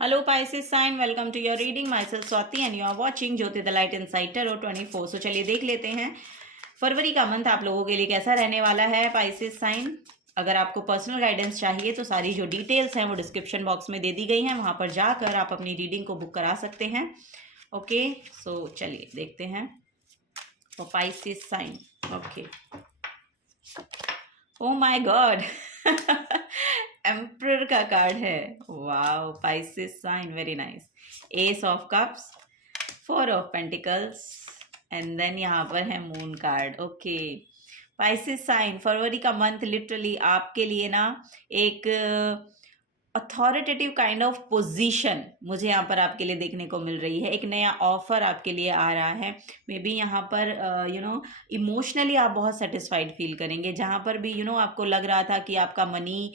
Hello Pisces sign, welcome to your reading. Myself Swati and you are watching Jyoti the light inside tarot 24। सो चलिए देख लेते हैं फरवरी का month आप लोगों के लिए कैसा रहने वाला है पाइसेस साइन। अगर आपको पर्सनल गाइडेंस चाहिए तो सारी जो डिटेल्स हैं वो डिस्क्रिप्शन बॉक्स में दे दी गई हैं, वहाँ पर जाकर आप अपनी रीडिंग को बुक करा सकते हैं। ओके, सो चलिए देखते हैं for Pisces sign. Okay, oh my god emperor का कार्ड है। Wow, Pisces sign, very nice. Ace of cups, four of pentacles and then यहाँ पर है moon card. Okay, Pisces sign, फरवरी का मंथ लिटरली आपके लिए ना एक अथॉरिटेटिव काइंड ऑफ पोजीशन मुझे यहाँ पर आपके लिए देखने को मिल रही है। एक नया ऑफर आपके लिए आ रहा है। मे बी यहाँ पर इमोशनली आप बहुत सेटिस्फाइड फील करेंगे। जहाँ पर भी आपको लग रहा था कि आपका मनी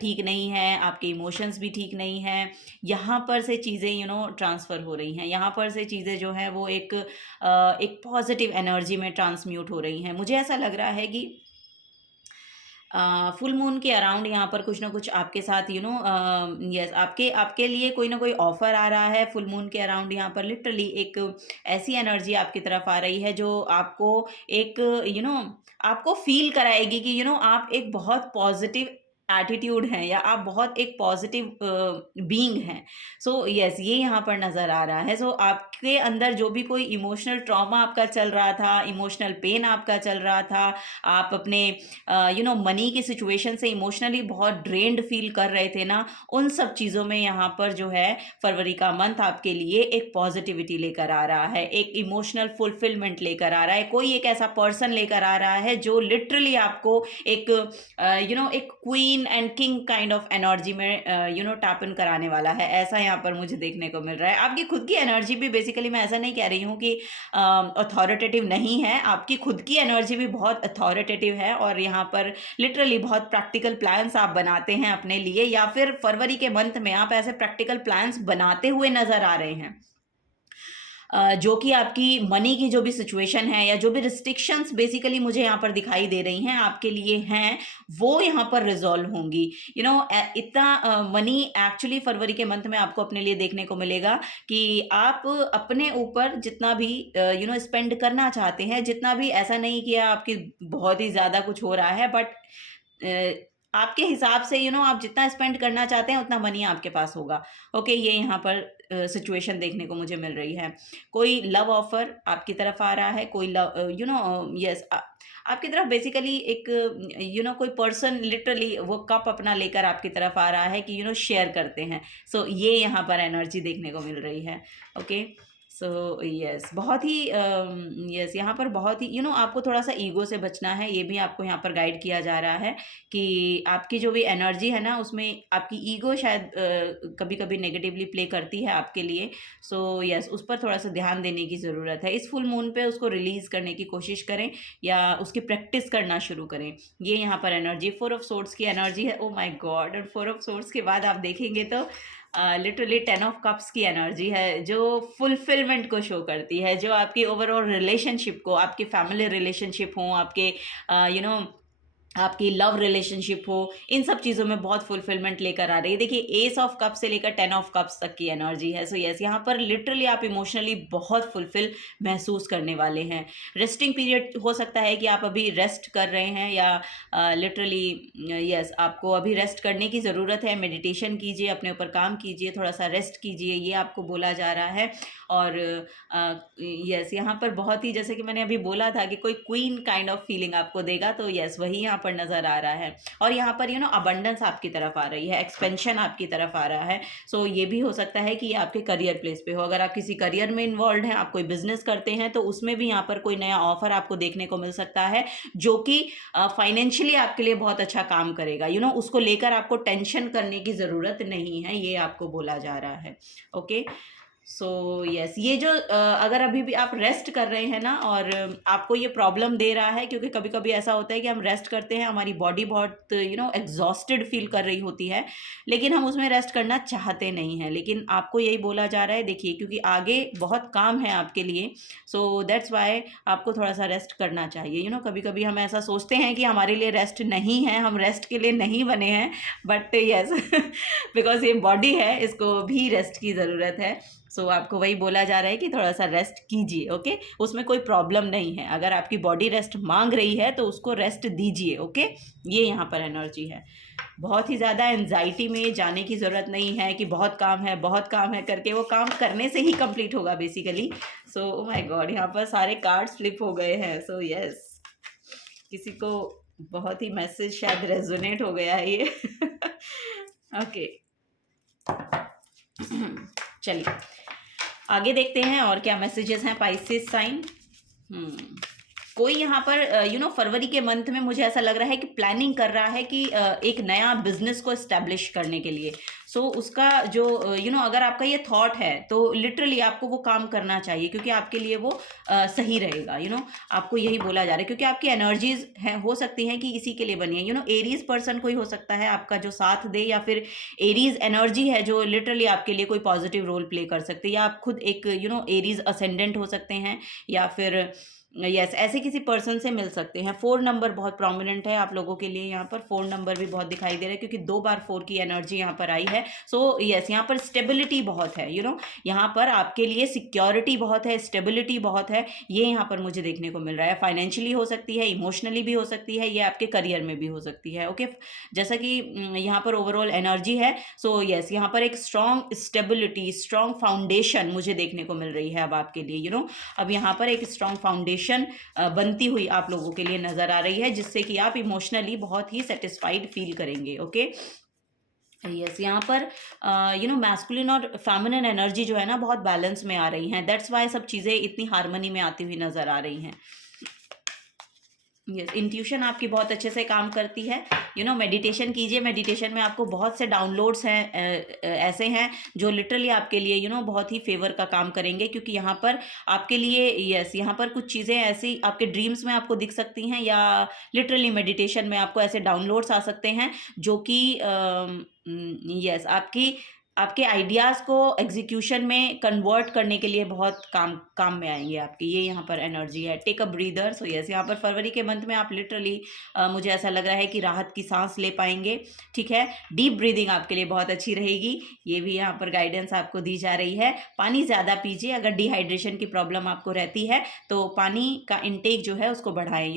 ठीक नहीं है, आपके इमोशंस भी ठीक नहीं हैं, यहाँ पर से चीज़ें ट्रांसफ़र हो रही हैं। यहाँ पर से चीज़ें जो हैं वो एक पॉजिटिव एनर्जी में ट्रांसम्यूट हो रही हैं। मुझे ऐसा लग रहा है कि फुल मून के अराउंड यहाँ पर कुछ ना कुछ आपके साथ यस आपके लिए कोई ना कोई ऑफर आ रहा है। फुल मून के अराउंड यहाँ पर लिटरली एक ऐसी एनर्जी आपकी तरफ आ रही है जो आपको एक आपको फील कराएगी कि आप एक बहुत पॉजिटिव एटीट्यूड हैं या आप बहुत एक पॉजिटिव बीइंग हैं। सो यस, ये यहाँ पर नज़र आ रहा है। सो आपके अंदर जो भी कोई इमोशनल ट्रॉमा आपका चल रहा था, इमोशनल पेन आपका चल रहा था, आप अपने मनी की सिचुएशन से इमोशनली बहुत ड्रेन्ड फील कर रहे थे ना, उन सब चीज़ों में यहाँ पर जो है फरवरी का मंथ आपके लिए एक पॉजिटिविटी लेकर आ रहा है, एक इमोशनल फुलफिलमेंट लेकर आ रहा है। कोई एक ऐसा पर्सन लेकर आ रहा है जो लिटरली आपको एक एक queen and king kind of energy में टैप इन कराने वाला है। ऐसा यहाँ पर मुझे देखने को मिल रहा है। आपकी खुद की एनर्जी भी बेसिकली, मैं ऐसा नहीं कह रही हूँ कि अथॉरिटेटिव नहीं है, आपकी खुद की एनर्जी भी बहुत अथॉरिटेटिव है और यहाँ पर लिटरली बहुत प्रैक्टिकल प्लान्स आप बनाते हैं अपने लिए, या फिर फरवरी के मंथ में आप ऐसे प्रैक्टिकल प्लान्स बनाते हुए नजर आ रहे हैं जो कि आपकी मनी की जो भी सिचुएशन है या जो भी रिस्ट्रिक्शंस बेसिकली मुझे यहाँ पर दिखाई दे रही हैं आपके लिए हैं, वो यहाँ पर रिजॉल्व होंगी। इतना मनी एक्चुअली फरवरी के मंथ में आपको अपने लिए देखने को मिलेगा कि आप अपने ऊपर जितना भी स्पेंड करना चाहते हैं, जितना भी, ऐसा नहीं किया आपकी बहुत ही ज़्यादा कुछ हो रहा है, बट आपके हिसाब से आप जितना स्पेंड करना चाहते हैं उतना मनी आपके पास होगा। ओके, ये यहाँ पर सिचुएशन देखने को मुझे मिल रही है। कोई लव ऑफर आपकी तरफ आ रहा है, कोई लव यस आपकी तरफ बेसिकली एक कोई पर्सन लिटरली वो कप अपना लेकर आपकी तरफ आ रहा है कि शेयर करते हैं। सो ये यहाँ पर एनर्जी देखने को मिल रही है। ओके, सो यस, बहुत ही यस यहाँ पर बहुत ही आपको थोड़ा सा ईगो से बचना है। ये भी आपको यहाँ पर गाइड किया जा रहा है कि आपकी जो भी एनर्जी है ना, उसमें आपकी ईगो शायद कभी कभी नेगेटिवली प्ले करती है आपके लिए। सो यस, उस पर थोड़ा सा ध्यान देने की ज़रूरत है। इस फुल मून पे उसको रिलीज़ करने की कोशिश करें या उसकी प्रैक्टिस करना शुरू करें। ये यहाँ पर एनर्जी 4 ऑफ सोर्ड्स की एनर्जी है। ओ माय गॉड, और 4 ऑफ सोर्ड्स के बाद आप देखेंगे तो लिटरली 10 ऑफ कप्स की एनर्जी है जो फुलफिलमेंट को शो करती है, जो आपकी ओवरऑल रिलेशनशिप को, आपकी फैमिली रिलेशनशिप हो, आपके आपकी लव रिलेशनशिप हो, इन सब चीज़ों में बहुत फुलफिलमेंट लेकर आ रही है। देखिए, एस ऑफ कप से लेकर 10 ऑफ कप्स तक की एनर्जी है। सो यस, यहाँ पर लिटरली आप इमोशनली बहुत फुलफिल महसूस करने वाले हैं। रेस्टिंग पीरियड हो सकता है कि आप अभी रेस्ट कर रहे हैं या लिटरली यस आपको अभी रेस्ट करने की ज़रूरत है। मेडिटेशन कीजिए, अपने ऊपर काम कीजिए, थोड़ा सा रेस्ट कीजिए, ये आपको बोला जा रहा है। और यस यहाँ पर बहुत ही, जैसे कि मैंने अभी बोला था कि कोई क्वीन काइंड ऑफ फीलिंग आपको देगा, तो यस वही यहाँ पर नजर आ रहा है। और यहाँ पर अबंडेंस आपकी तरफ आ रही है, एक्सपेंशन आपकी तरफ आ रहा है। सो ये भी हो सकता है कि ये आपके करियर प्लेस पे हो। अगर आप किसी करियर में इन्वॉल्व हैं, आप कोई बिजनेस करते हैं, तो उसमें भी यहाँ पर कोई नया ऑफर आपको देखने को मिल सकता है जो कि फाइनेंशियली आपके लिए बहुत अच्छा काम करेगा। उसको लेकर आपको टेंशन करने की ज़रूरत नहीं है, ये आपको बोला जा रहा है। ओके, सो यस, ये जो अगर अभी भी आप रेस्ट कर रहे हैं ना और आपको ये प्रॉब्लम दे रहा है, क्योंकि कभी कभी ऐसा होता है कि हम रेस्ट करते हैं, हमारी बॉडी बहुत एग्जॉस्टेड फील कर रही होती है, लेकिन हम उसमें रेस्ट करना चाहते नहीं हैं, लेकिन आपको यही बोला जा रहा है, देखिए क्योंकि आगे बहुत काम है आपके लिए, सो दैट्स वाई आपको थोड़ा सा रेस्ट करना चाहिए। कभी कभी हम ऐसा सोचते हैं कि हमारे लिए रेस्ट नहीं है, हम रेस्ट के लिए नहीं बने हैं, बट यस बिकॉज ये बॉडी है, इसको भी रेस्ट की ज़रूरत है। सो आपको वही बोला जा रहा है कि थोड़ा सा रेस्ट कीजिए, ओके। उसमें कोई प्रॉब्लम नहीं है, अगर आपकी बॉडी रेस्ट मांग रही है तो उसको रेस्ट दीजिए, ओके। ये यहाँ पर एनर्जी है। बहुत ही ज़्यादा एंजाइटी में जाने की ज़रूरत नहीं है कि बहुत काम है, बहुत काम है करके, वो काम करने से ही कंप्लीट होगा basically. So O my God, यहाँ पर सारे कार्ड्स फ्लिप हो गए हैं। सो यस, किसी को बहुत ही मैसेज शायद रेजोनेट हो गया है ये ओके चलिए आगे देखते हैं और क्या मैसेजेस हैं पाइसेस साइन। कोई यहाँ पर फरवरी के मंथ में मुझे ऐसा लग रहा है कि प्लानिंग कर रहा है कि एक नया बिजनेस को इस्टेब्लिश करने के लिए। सो उसका जो अगर आपका ये थॉट है तो लिटरली आपको वो काम करना चाहिए, क्योंकि आपके लिए वो सही रहेगा। आपको यही बोला जा रहा है, क्योंकि आपकी एनर्जीज हैं, हो सकती हैं कि इसी के लिए बनी है। एरीज पर्सन कोई हो सकता है आपका जो साथ दे, या फिर एरीज एनर्जी है जो लिटरली आपके लिए कोई पॉजिटिव रोल प्ले कर सकती है, या आप खुद एक एरीज असेंडेंट हो सकते हैं, या फिर यस ऐसे किसी पर्सन से मिल सकते हैं। 4 नंबर बहुत प्रोमिनेंट है आप लोगों के लिए, यहाँ पर 4 नंबर भी बहुत दिखाई दे रहा है, क्योंकि 2 बार 4 की एनर्जी यहाँ पर आई है। सो यस, यहाँ पर स्टेबिलिटी बहुत है, यहाँ पर आपके लिए सिक्योरिटी बहुत है, स्टेबिलिटी बहुत है, ये यहाँ पर मुझे देखने को मिल रहा है। फाइनेंशियली हो सकती है, इमोशनली भी हो सकती है, ये आपके करियर में भी हो सकती है, ओके। जैसा कि यहाँ पर ओवरऑल एनर्जी है। सो यस, यहाँ पर एक स्ट्रॉन्ग स्टेबिलिटी, स्ट्रॉन्ग फाउंडेशन मुझे देखने को मिल रही है अब आपके लिए। अब यहाँ पर एक स्ट्रॉन्ग फाउंडेशन बनती हुई आप लोगों के लिए नजर आ रही है, जिससे कि आप इमोशनली बहुत ही सेटिस्फाइड फील करेंगे, ओके। यस, यहाँ पर मैस्कुलिन और फेमिनिन एनर्जी जो है ना बहुत बैलेंस में आ रही हैं, दैट्स वाई सब चीज़ें इतनी हार्मनी में आती हुई नजर आ रही हैं। यस, इंट्यूशन आपकी बहुत अच्छे से काम करती है। मेडिटेशन कीजिए, मेडिटेशन में आपको बहुत से डाउनलोड्स हैं ऐसे हैं जो लिटरली आपके लिए बहुत ही फेवर का काम करेंगे, क्योंकि यहाँ पर आपके लिए यस यहाँ पर कुछ चीज़ें ऐसी आपके ड्रीम्स में आपको दिख सकती हैं, या लिटरली मेडिटेशन में आपको ऐसे डाउनलोड्स आ सकते हैं जो कि यस आपके आइडियाज़ को एग्जीक्यूशन में कन्वर्ट करने के लिए बहुत काम में आएंगे आपके। ये यहाँ पर एनर्जी है। Take a breather. So yes, यहाँ पर फरवरी के मंथ में आप लिटरली मुझे ऐसा लग रहा है कि राहत की सांस ले पाएंगे, ठीक है। डीप ब्रीदिंग आपके लिए बहुत अच्छी रहेगी, ये भी यहाँ पर गाइडेंस आपको दी जा रही है। पानी ज़्यादा पीजिए, अगर डिहाइड्रेशन की प्रॉब्लम आपको रहती है तो पानी का इंटेक जो है उसको बढ़ाएं।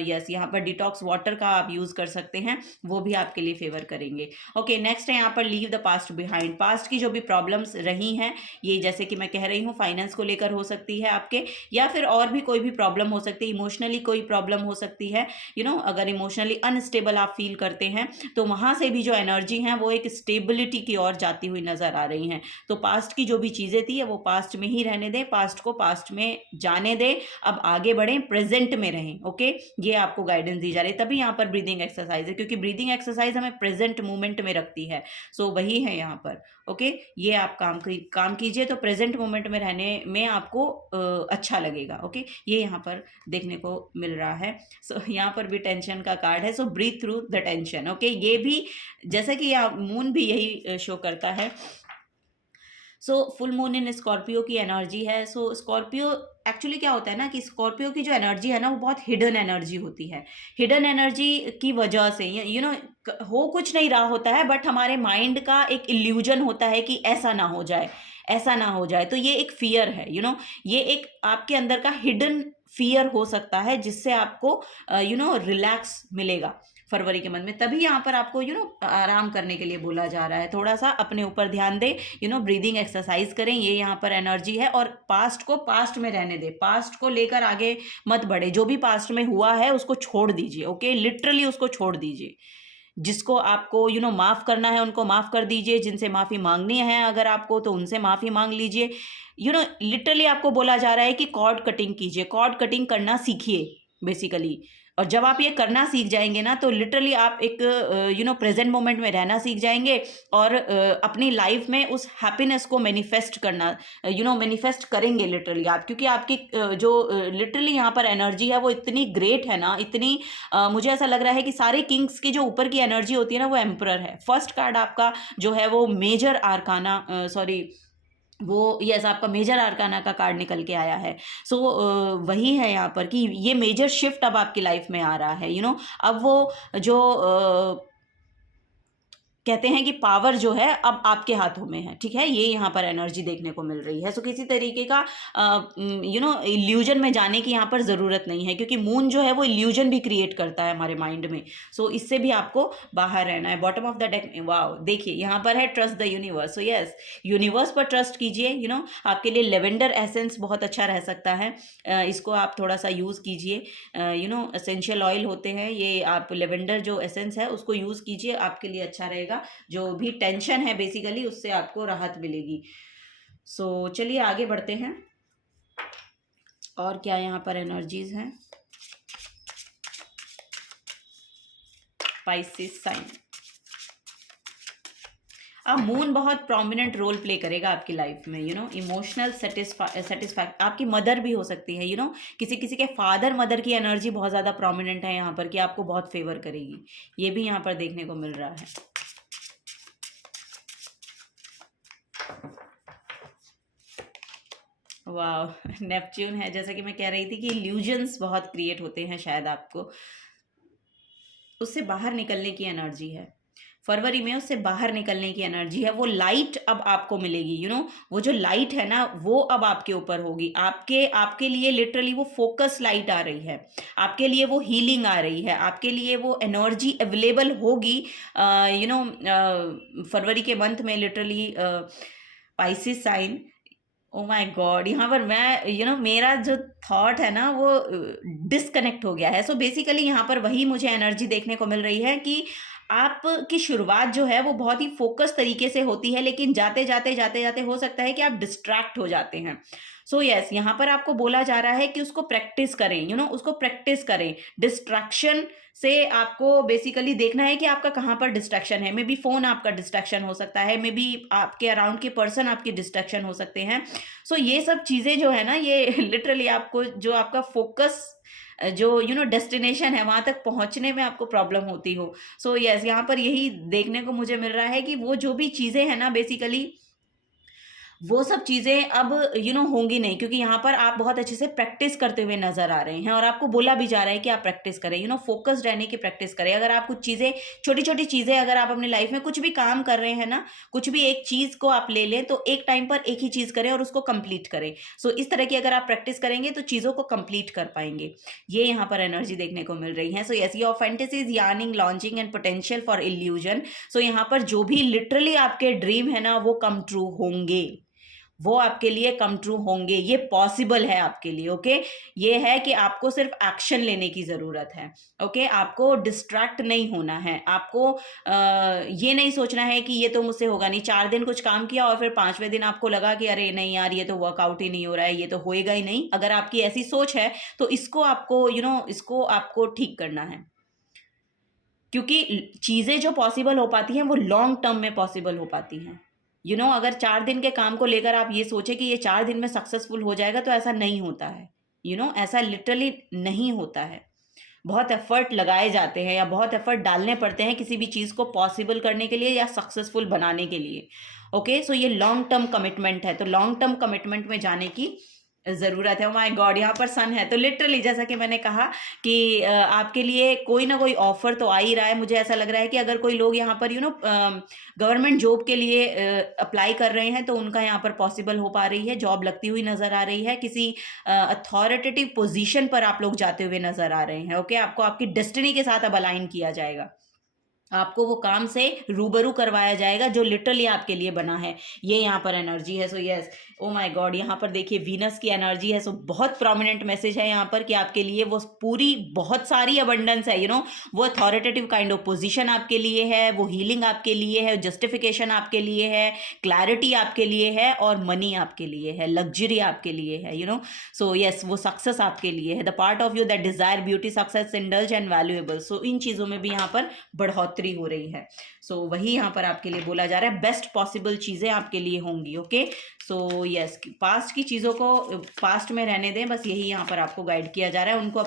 यस, यहाँ पर डिटॉक्स वाटर का आप यूज़ कर सकते हैं, वो भी आपके लिए फेवर करेंगे, ओके। नेक्स्ट है यहाँ पर leave the past behind. Past की जो भी प्रॉब्लम्स रही हैं, ये जैसे कि मैं कह रही हूँ फाइनेंस को लेकर हो सकती है आपके, या फिर और भी कोई भी प्रॉब्लम हो सकती है, इमोशनली कोई प्रॉब्लम हो सकती है। अगर इमोशनली अनस्टेबल आप फील करते हैं तो वहाँ से भी जो एनर्जी है वो एक स्टेबिलिटी की ओर जाती हुई नजर आ रही हैं। तो पास्ट की जो भी चीज़ें थी वो पास्ट में ही रहने दें, पास्ट को पास्ट में जाने दें, अब आगे बढ़ें, प्रेजेंट में रहें, ओके। ये आपको गाइडेंस दी जा रही है। तभी यहाँ पर ब्रीदिंग एक्सरसाइज है, क्योंकि ब्रीदिंग एक्सरसाइज हमें प्रेजेंट मोमेंट में रखती है। सो वही है यहाँ पर, ओके। ये आप काम कीजिए तो प्रेजेंट मोमेंट में रहने में आपको अच्छा लगेगा, ओके। ये यहाँ पर देखने को मिल रहा है। सो यहाँ पर भी टेंशन का कार्ड है, so breathe through the tension, okay. ये भी जैसा कि मून भी यही शो करता है। So full moon in Scorpio की एनर्जी है। सो स्कॉर्पियो एक्चुअली क्या होता है ना कि स्कॉर्पियो की जो एनर्जी है ना वो बहुत हिडन एनर्जी होती है। हिडन एनर्जी की वजह से हो कुछ नहीं रहा होता है, बट हमारे माइंड का एक इल्यूजन होता है कि ऐसा ना हो जाए, ऐसा ना हो जाए। तो ये एक फियर है, ये एक आपके अंदर का हिडन फियर हो सकता है, जिससे आपको रिलैक्स मिलेगा फरवरी के मंथ में। तभी यहाँ पर आपको आराम करने के लिए बोला जा रहा है। थोड़ा सा अपने ऊपर ध्यान दें, ब्रीदिंग एक्सरसाइज करें, ये यहाँ पर एनर्जी है। और पास्ट को पास्ट में रहने दें, पास्ट को लेकर आगे मत बढ़े। जो भी पास्ट में हुआ है उसको छोड़ दीजिए, ओके। लिटरली उसको छोड़ दीजिए। जिसको आपको माफ़ करना है उनको माफ़ कर दीजिए, जिनसे माफ़ी मांगनी है अगर आपको तो उनसे माफ़ी मांग लीजिए। लिटरली आपको बोला जा रहा है कि कॉर्ड कटिंग कीजिए, कॉर्ड कटिंग करना सीखिए बेसिकली, और जब आप ये करना सीख जाएंगे ना, तो लिटरली आप एक प्रेजेंट मोमेंट में रहना सीख जाएंगे, और अपनी लाइफ में उस हैप्पीनेस को मैनिफेस्ट करना मैनिफेस्ट करेंगे लिटरली आप, क्योंकि आपकी जो लिटरली यहाँ पर एनर्जी है वो इतनी ग्रेट है ना, इतनी मुझे ऐसा लग रहा है कि सारे किंग्स की जो ऊपर की एनर्जी होती है ना, वो एम्परर है। फर्स्ट कार्ड आपका जो है वो मेजर आर्काना, सॉरी, वो यस आपका मेजर आर्काना का कार्ड निकल के आया है। सो वही है यहाँ पर कि ये मेजर शिफ्ट अब आपकी लाइफ में आ रहा है, अब वो जो कहते हैं कि पावर जो है अब आपके हाथों में है, ठीक है, ये यहाँ पर एनर्जी देखने को मिल रही है। सो किसी तरीके का इल्यूजन में जाने की यहाँ पर ज़रूरत नहीं है, क्योंकि मून जो है वो इल्यूजन भी क्रिएट करता है हमारे माइंड में। सो इससे भी आपको बाहर रहना है। Bottom of the deck, wow, देखिए यहाँ पर है trust the universe. So yes, universe पर ट्रस्ट कीजिए। आपके लिए लेवेंडर एसेंस बहुत अच्छा रह सकता है, इसको आप थोड़ा सा यूज़ कीजिए। एसेंशियल ऑयल होते हैं ये, आप लेवेंडर जो एसेंस है उसको यूज़ कीजिए, आपके लिए अच्छा रहेगा। जो भी टेंशन है बेसिकली उससे आपको राहत मिलेगी। सो चलिए आगे बढ़ते हैं, और क्या यहाँ पर एनर्जीज हैं। पाइसेस साइन, अब मून बहुत प्रोमिनेंट रोल प्ले करेगा आपकी लाइफ में। इमोशनल सेटिस्फैक्ट, आपकी मदर भी हो सकती है। किसी किसी के फादर मदर की एनर्जी बहुत ज़्यादा प्रोमिनेंट है यहाँ पर, कि आपको बहुत फेवर करेगी, ये भी यहाँ पर देखने को मिल रहा है। वाह, नेपच्यून है। जैसा कि मैं कह रही थी कि इल्यूजन्स बहुत क्रिएट होते हैं, शायद आपको उससे बाहर निकलने की एनर्जी है। फरवरी में उससे बाहर निकलने की एनर्जी है। वो लाइट अब आपको मिलेगी, वो जो लाइट है ना वो अब आपके ऊपर होगी। आपके आपके लिए लिटरली वो फोकस लाइट आ रही है, आपके लिए वो हीलिंग आ रही है, आपके लिए वो एनर्जी अवेलेबल होगी। फरवरी के मंथ में literally Pisces sign, oh my God, यहाँ पर मैं मेरा जो थॉट है ना वो डिस्कनेक्ट हो गया है। सो बेसिकली यहाँ पर वही मुझे एनर्जी देखने को मिल रही है कि आपकी शुरुआत जो है वो बहुत ही फोकस तरीके से होती है, लेकिन जाते जाते जाते जाते हो सकता है कि आप डिस्ट्रैक्ट हो जाते हैं। सो यस, यहाँ पर आपको बोला जा रहा है कि उसको प्रैक्टिस करें, उसको प्रैक्टिस करें। डिस्ट्रैक्शन से आपको बेसिकली देखना है कि आपका कहाँ पर डिस्ट्रैक्शन है। मे बी फ़ोन आपका डिस्ट्रैक्शन हो सकता है, मे बी आपके अराउंड के पर्सन आपके डिस्ट्रैक्शन हो सकते हैं। सो ये सब चीज़ें जो है ना, ये लिटरली आपको जो आपका फोकस जो डेस्टिनेशन है वहाँ तक पहुँचने में आपको प्रॉब्लम होती हो। सो यस, यहाँ पर यही देखने को मुझे मिल रहा है कि वो जो भी चीज़ें हैं ना बेसिकली वो सब चीज़ें अब होंगी नहीं, क्योंकि यहाँ पर आप बहुत अच्छे से प्रैक्टिस करते हुए नज़र आ रहे हैं, और आपको बोला भी जा रहा है कि आप प्रैक्टिस करें, फोकस्ड रहने की प्रैक्टिस करें। अगर आप कुछ चीज़ें, छोटी छोटी चीज़ें, अगर आप अपनी लाइफ में कुछ भी काम कर रहे हैं ना, कुछ भी एक चीज़ को आप ले लें तो एक टाइम पर एक ही चीज़ करें और उसको कंप्लीट करें। सो इस तरह की अगर आप प्रैक्टिस करेंगे तो चीज़ों को कंप्लीट कर पाएंगे। ये यहाँ पर एनर्जी देखने को मिल रही है। So yes, your fantasies, yearning, longing and potential for illusion. So यहाँ पर जो भी लिटरली आपके ड्रीम है ना वो कम ट्रू होंगे, वो आपके लिए कम ट्रू होंगे, ये पॉसिबल है आपके लिए। ओके, ये है कि आपको सिर्फ एक्शन लेने की ज़रूरत है। ओके, आपको डिस्ट्रैक्ट नहीं होना है, आपको ये नहीं सोचना है कि ये तो मुझसे होगा नहीं। 4 दिन कुछ काम किया और फिर 5वें दिन आपको लगा कि अरे नहीं यार, ये तो वर्कआउट ही नहीं हो रहा है, ये तो होएगा ही नहीं। अगर आपकी ऐसी सोच है तो इसको आपको इसको आपको ठीक करना है, क्योंकि चीज़ें जो पॉसिबल हो पाती हैं वो लॉन्ग टर्म में पॉसिबल हो पाती हैं। अगर 4 दिन के काम को लेकर आप ये सोचे कि ये 4 दिन में सक्सेसफुल हो जाएगा, तो ऐसा नहीं होता है। ऐसा लिटरली नहीं होता है। बहुत एफर्ट लगाए जाते हैं या बहुत एफर्ट डालने पड़ते हैं किसी भी चीज़ को पॉसिबल करने के लिए या सक्सेसफुल बनाने के लिए। ओके, सो ये लॉन्ग टर्म कमिटमेंट है, तो लॉन्ग टर्म कमिटमेंट में जाने की ज़रूरत है। माय गॉड, यहाँ पर सन है, तो लिटरली जैसा कि मैंने कहा कि आपके लिए कोई ना कोई ऑफर तो आ ही रहा है। मुझे ऐसा लग रहा है कि अगर कोई लोग यहाँ पर गवर्नमेंट जॉब के लिए अप्लाई कर रहे हैं तो उनका यहाँ पर पॉसिबल हो पा रही है, जॉब लगती हुई नज़र आ रही है। किसी अथॉरिटेटिव पोजीशन पर आप लोग जाते हुए नज़र आ रहे हैं। ओके, आपको आपकी डेस्टिनी के साथ अब अलाइन किया जाएगा। आपको वो काम से रूबरू करवाया जाएगा जो लिटरली आपके लिए बना है। ये यहाँ पर एनर्जी है। So yes, O my God, यहाँ पर देखिए वीनस की एनर्जी है। सो बहुत प्रोमिनेंट मैसेज है यहाँ पर कि आपके लिए वो पूरी बहुत सारी अबंडेंस है, वो अथॉरिटेटिव काइंड ऑफ पोजीशन आपके लिए है, वो हीलिंग आपके लिए है, जस्टिफिकेशन आपके लिए है, क्लैरिटी आपके लिए है, और मनी आपके लिए है, लग्जरी आपके लिए है, सो यस, वो सक्सेस आपके लिए है। The part of you that desire beauty, success, indulge and valuable. So इन चीज़ों में भी यहाँ पर बढ़ोतरी हो रही है। सो वही यहाँ पर आपके लिए बोला जा रहा है, बेस्ट पॉसिबल चीज़ें आपके लिए होंगी। ओके, सो यस, पास्ट की चीज़ों को पास्ट में रहने दें, बस यही यहाँ पर आपको गाइड किया जा रहा है। उनको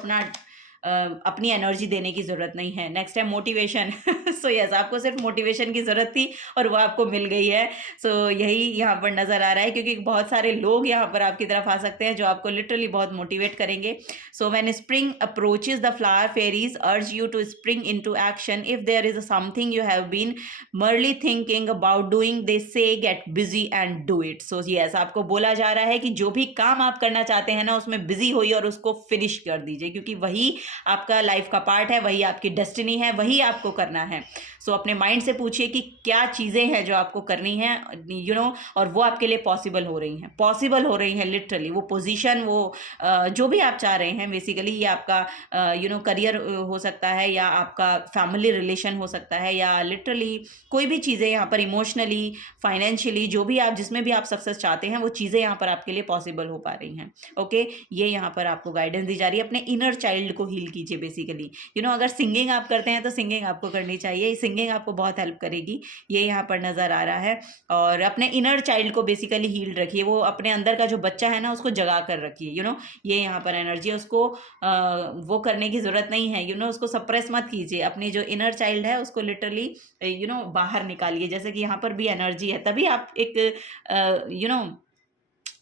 अपनी एनर्जी देने की ज़रूरत नहीं है। नेक्स्ट है मोटिवेशन। सो यस, आपको सिर्फ मोटिवेशन की ज़रूरत थी और वो आपको मिल गई है। सो यही यहाँ पर नज़र आ रहा है, क्योंकि बहुत सारे लोग यहाँ पर आपकी तरफ आ सकते हैं जो आपको लिटरली बहुत मोटिवेट करेंगे। So when spring approaches the flower fairies urge you to spring into action. If there is something you have been merely thinking about doing, they say get busy and do it. So yes, आपको बोला जा रहा है कि जो भी काम आप करना चाहते हैं ना, उसमें बिजी होइए और उसको फिनिश कर दीजिए, क्योंकि वही आपका लाइफ का पार्ट है, वही आपकी डेस्टिनी है, वही आपको करना है। सो अपने माइंड से पूछिए कि क्या चीज़ें हैं जो आपको करनी है, और वो आपके लिए पॉसिबल हो रही हैं लिटरली। वो पोजीशन, वो जो भी आप चाह रहे हैं, बेसिकली ये आपका करियर हो सकता है, या आपका फैमिली रिलेशन हो सकता है, या लिटरली कोई भी चीज़ें यहाँ पर इमोशनली, फाइनेंशियली, जो भी आप जिसमें भी आप सक्सेस चाहते हैं, वो चीज़ें यहाँ पर आपके लिए पॉसिबल हो पा रही हैं। ओके, ये यहाँ पर आपको गाइडेंस दी जा रही है। अपने इनर चाइल्ड को हील कीजिए बेसिकली। अगर सिंगिंग आप करते हैं तो सिंगिंग आपको करनी चाहिए, सिंगिंग आपको बहुत हेल्प करेगी, ये यहाँ पर नज़र आ रहा है। और अपने इनर चाइल्ड को बेसिकली हील रखिए, वो अपने अंदर का जो बच्चा है ना, उसको जगा कर रखिए। ये यहाँ पर एनर्जी है, उसको वो करने की ज़रूरत नहीं है, उसको सप्रेस मत कीजिए। अपनी जो इनर चाइल्ड है उसको लिटरली बाहर निकालिए, जैसे कि यहाँ पर भी एनर्जी है। तभी आप एक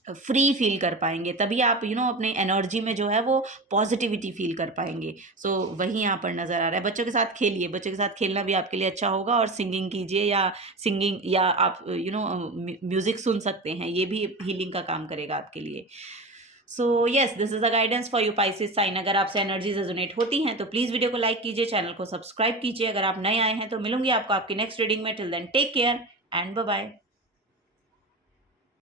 फ्री फील कर पाएंगे, तभी आप अपने एनर्जी में जो है वो पॉजिटिविटी फील कर पाएंगे। सो वही यहाँ पर नज़र आ रहा है। बच्चों के साथ खेलिए, बच्चों के साथ खेलना भी आपके लिए अच्छा होगा, और सिंगिंग कीजिए, या आप म्यूज़िक सुन सकते हैं, ये भी हीलिंग का काम करेगा आपके लिए। So yes, this is a guidance for you Pisces sign. अगर आपसे एनर्जीज रेजोनेट होती हैं तो प्लीज़ वीडियो को लाइक कीजिए, चैनल को सब्सक्राइब कीजिए। अगर आप नए आए हैं तो मिलूंगी आपको आपकी नेक्स्ट रीडिंग में। Till then take care and bye bye.